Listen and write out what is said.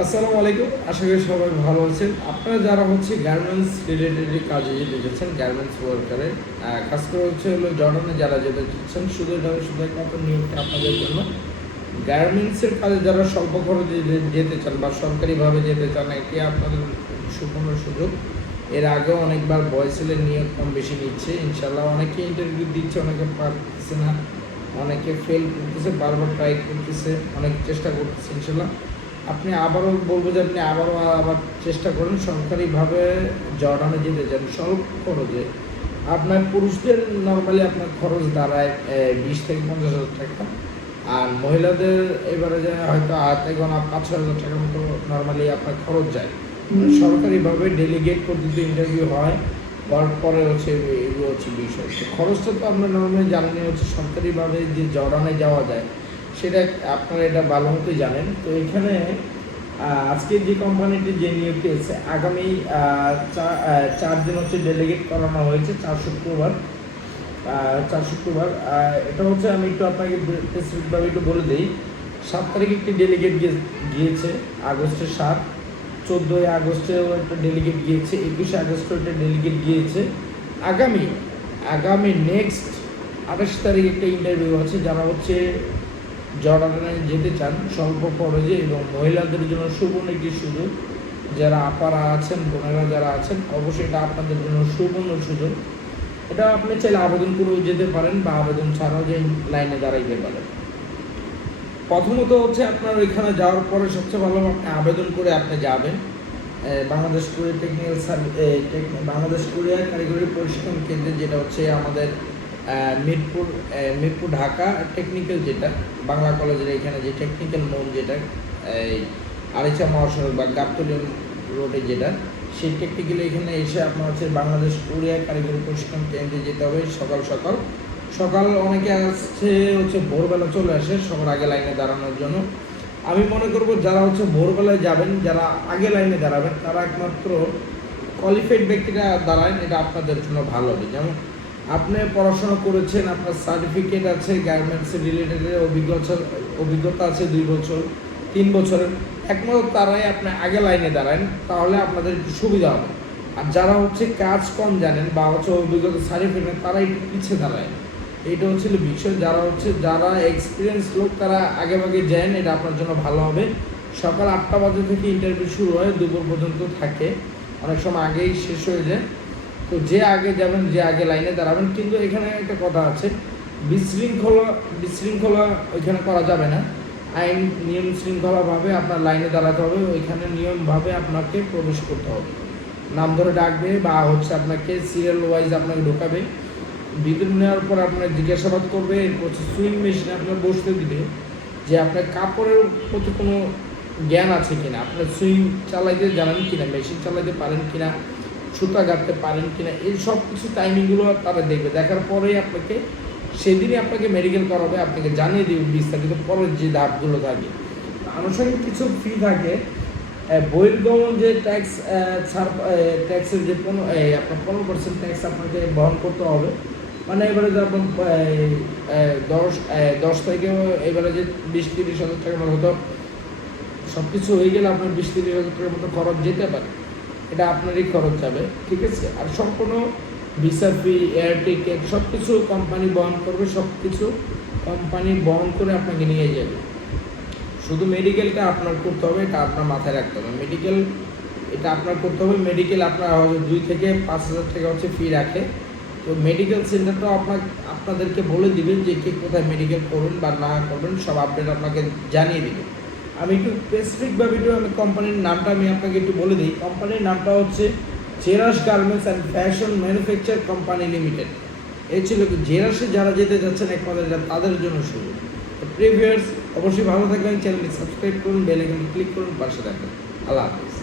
আসসালামু আলাইকুম। আশা করি সবাই ভালো আছেন। আপনারা যারা গার্মেন্টস রিলেটেড কাজে যেতে চাচ্ছেন, গার্মেন্টস ওয়ার্কারে কাজ করে হলো জর্ডানে যারা যেতে চাচ্ছেন, শুধু একমাত্র নিয়োগটা আপনাদের জন্য। গার্মেন্টসের কাজে যারা স্বল্প খরচে যেতে চান বা সরকারিভাবে যেতে চান, এটি আপনাদের সুবর্ণ সুযোগ। এর আগেও অনেকবার বয়সেলের নিয়োগ কম বেশি নিচ্ছে, ইনশাল্লাহ। অনেকে ইন্টারভিউ দিচ্ছে, অনেকে পারতেছে না, অনেকে ফেল করতেছে, বারবার ট্রাই করতেছে, অনেক চেষ্টা করতেছে। ইনশাল্লাহ আপনি আবারও বলবো যে আপনি আবার চেষ্টা করুন সরকারিভাবে জর্ডানে যেতে চান স্বল্প খরচে। আপনার পুরুষদের নর্মালি আপনার খরচ দাঁড়ায় 20 থেকে 50,000 টাকা, আর মহিলাদের এবারে যে হয়তো হাতে গোনা 5-6,000 টাকার মতো নর্মালি আপনার খরচ যায়। সরকারিভাবে ডেলিগেট পদ্ধতিতে ইন্টারভিউ হয়, হওয়ার পরে এগুলো বিষয়। খরচটা তো আপনার নর্মালি জানেন, সরকারিভাবে যে জর্ডানে যাওয়া যায় সেটা আপনারা এটা ভালো মতোই জানেন। তো এখানে আজকে যে কোম্পানিটি যে নিয়োগটি আছে, আগামী 4 দিন ডেলিগেট করানো হয়েছে। 4 শুক্রবার এটা আমি একটু আপনাকে স্পেসিফিকভাবে একটু বলে দিই। 7 তারিখে একটি ডেলিগেট গিয়েছে, আগস্টের 7। 14 আগস্টেও একটা ডেলিগেট গিয়েছে, 21 আগস্টেও একটা ডেলিগেট গিয়েছে। আগামী নেক্সট 28 তারিখে একটা ইন্টারভিউ আছে। যারা জর্ডানে যেতে চান স্বল্প খরচে, এবং মহিলাদের জন্য সুবর্ণ একটি সুযোগ। যারা আপারা আছেন, বোনেরা যারা আছেন, অবশ্যই এটা আপনাদের জন্য সুবর্ণ সুযোগ। এটা আপনি চাইলে আবেদন করেও যেতে পারেন বা আবেদন ছাড়াও যে লাইনে দাঁড়াইতে পারেন। প্রথমত আপনার ওইখানে যাওয়ার পরে সবচেয়ে ভালো আপনি আবেদন করে আপনি যাবেন বাংলাদেশ কুরিয়ার বাংলাদেশ কুরিয়ার কারিগরি প্রশিক্ষণ কেন্দ্রে, যেটা আমাদের মিরপুর ঢাকা টেকনিক্যাল, যেটা বাংলা কলেজের এখানে যে টেকনিক্যাল মোড়, যেটা এই আরিচা মহাসড়ক বা গাবতলী রোডে, যেটা সেই টেকনিক্যাল, এখানে এসে আপনার বাংলাদেশ কুরিয়ার কারিগরি প্রশিক্ষণ কেন্দ্রে যেতে হবে। সকাল অনেকে আসছে ভোরবেলা চলে আসে সবার আগে লাইনে দাঁড়ানোর জন্য। আমি মনে করব যারা ভোরবেলায় যাবেন, যারা আগে লাইনে দাঁড়াবেন, তারা একমাত্র কোয়ালিফাইড ব্যক্তিরা দাঁড়ান, এটা আপনাদের জন্য ভালো হবে। যেমন আপনি পড়াশোনা করেছেন, আপনার সার্টিফিকেট আছে, গার্মেন্টস রিলেটেড অভিজ্ঞতা আছে 2 বছর 3 বছরের, একমাত্র তারাই আপনি আগে লাইনে দাঁড়ান, তাহলে আপনাদের একটু সুবিধা হবে। আর যারা কাজ কম জানেন বা অভিজ্ঞতা সার্টিফিকেট, তারা একটু পিছিয়ে দাঁড়ায়। এইটা বিষয়। যারা এক্সপিরিয়েন্স লোক, তারা আগে যান, এটা আপনার জন্য ভালো হবে। সকাল 8টা বাজে থেকে ইন্টারভিউ শুরু হয়, দুপুর পর্যন্ত থাকে, অনেক সময় আগেই শেষ হয়ে যায়। তো যে আগে যাবেন, যে আগে লাইনে দাঁড়াবেন। কিন্তু এখানে একটা কথা আছে, বিশৃঙ্খলা ওইখানে করা যাবে না। আইন নিয়ম শৃঙ্খলাভাবে আপনার লাইনে দাঁড়াতে হবে, ওইখানে নিয়মভাবে আপনাকে প্রবেশ করতে হবে। নাম ধরে ডাকবে বা আপনাকে সিরিয়াল ওয়াইজ আপনাকে ঢোকাবে। ভিতরে নেওয়ার পর আপনার জিজ্ঞাসাবাদ করবে, এরপর সুইং মেশিনে আপনার বসতে দিবে যে আপনার কাপড়ের প্রতি কোনো জ্ঞান আছে কিনা, আপনার সুইং চালাইতে জানেন কিনা, মেশিন চালাইতে পারেন কিনা, সুতা গাঁথতে পারেন কিনা, এই সব কিছু টাইমিংগুলো তারা দেখবে। দেখার পরেই সেদিনই আপনাকে মেডিকেল করাবে, আপনাকে জানিয়ে দেবে বিস্তারিত পরের যে ধাপগুলো থাকে। আনুষঙ্গিক কিছু ফি থাকে, বহির্গমন যে ট্যাক্সের যে আপনার 15% ট্যাক্স আপনাকে বহন করতে হবে। মানে এবারে যে আপনার 10 তারিখে এবারে যে 20-30 হাজার টাকার মতো সব কিছু হয়ে গেলে আপনার 20-30 হাজার টাকার মতো খরচ যেতে পারে, এটা আপনারই খরচ যাবে, ঠিক আছে। আর সম্পূর্ণ ভিসা ফি, এয়ার টিকেট সব কিছু কোম্পানি বহন করবে, সব কিছু কোম্পানি বহন করে আপনাকে নিয়ে যাবে। শুধু মেডিকেলটা আপনার করতে হবে, এটা আপনার মাথায় রাখতে হবে। মেডিকেল এটা আপনার করতে হবে। মেডিকেল আপনার 2 থেকে 5 হাজার টাকা ফি রাখে। তো মেডিকেল সেন্টারটাও আপনাদেরকে বলে দিবেন যে কে কোথায় মেডিকেল করবেন বা না করবেন, সব আপডেট আপনাকে জানিয়ে দেবেন। আমি একটু স্পেসিফিকভাবে কোম্পানির নামটা আমি আপনাকে একটু বলে দিই। কোম্পানির নামটা জেরাস garments and fashion manufacture company limited. এই ছিল জেরাসে যারা যেতে যাচ্ছেন একমাত্র তাদের জন্য শুরু। তো প্রিভিয়ার্স অবশ্যই ভালো থাকবেন, চ্যানেলটি সাবস্ক্রাইব করুন, বেল আইকনে ক্লিক করুন, পাশে থাকবেন। আল্লাহ হাফিজ।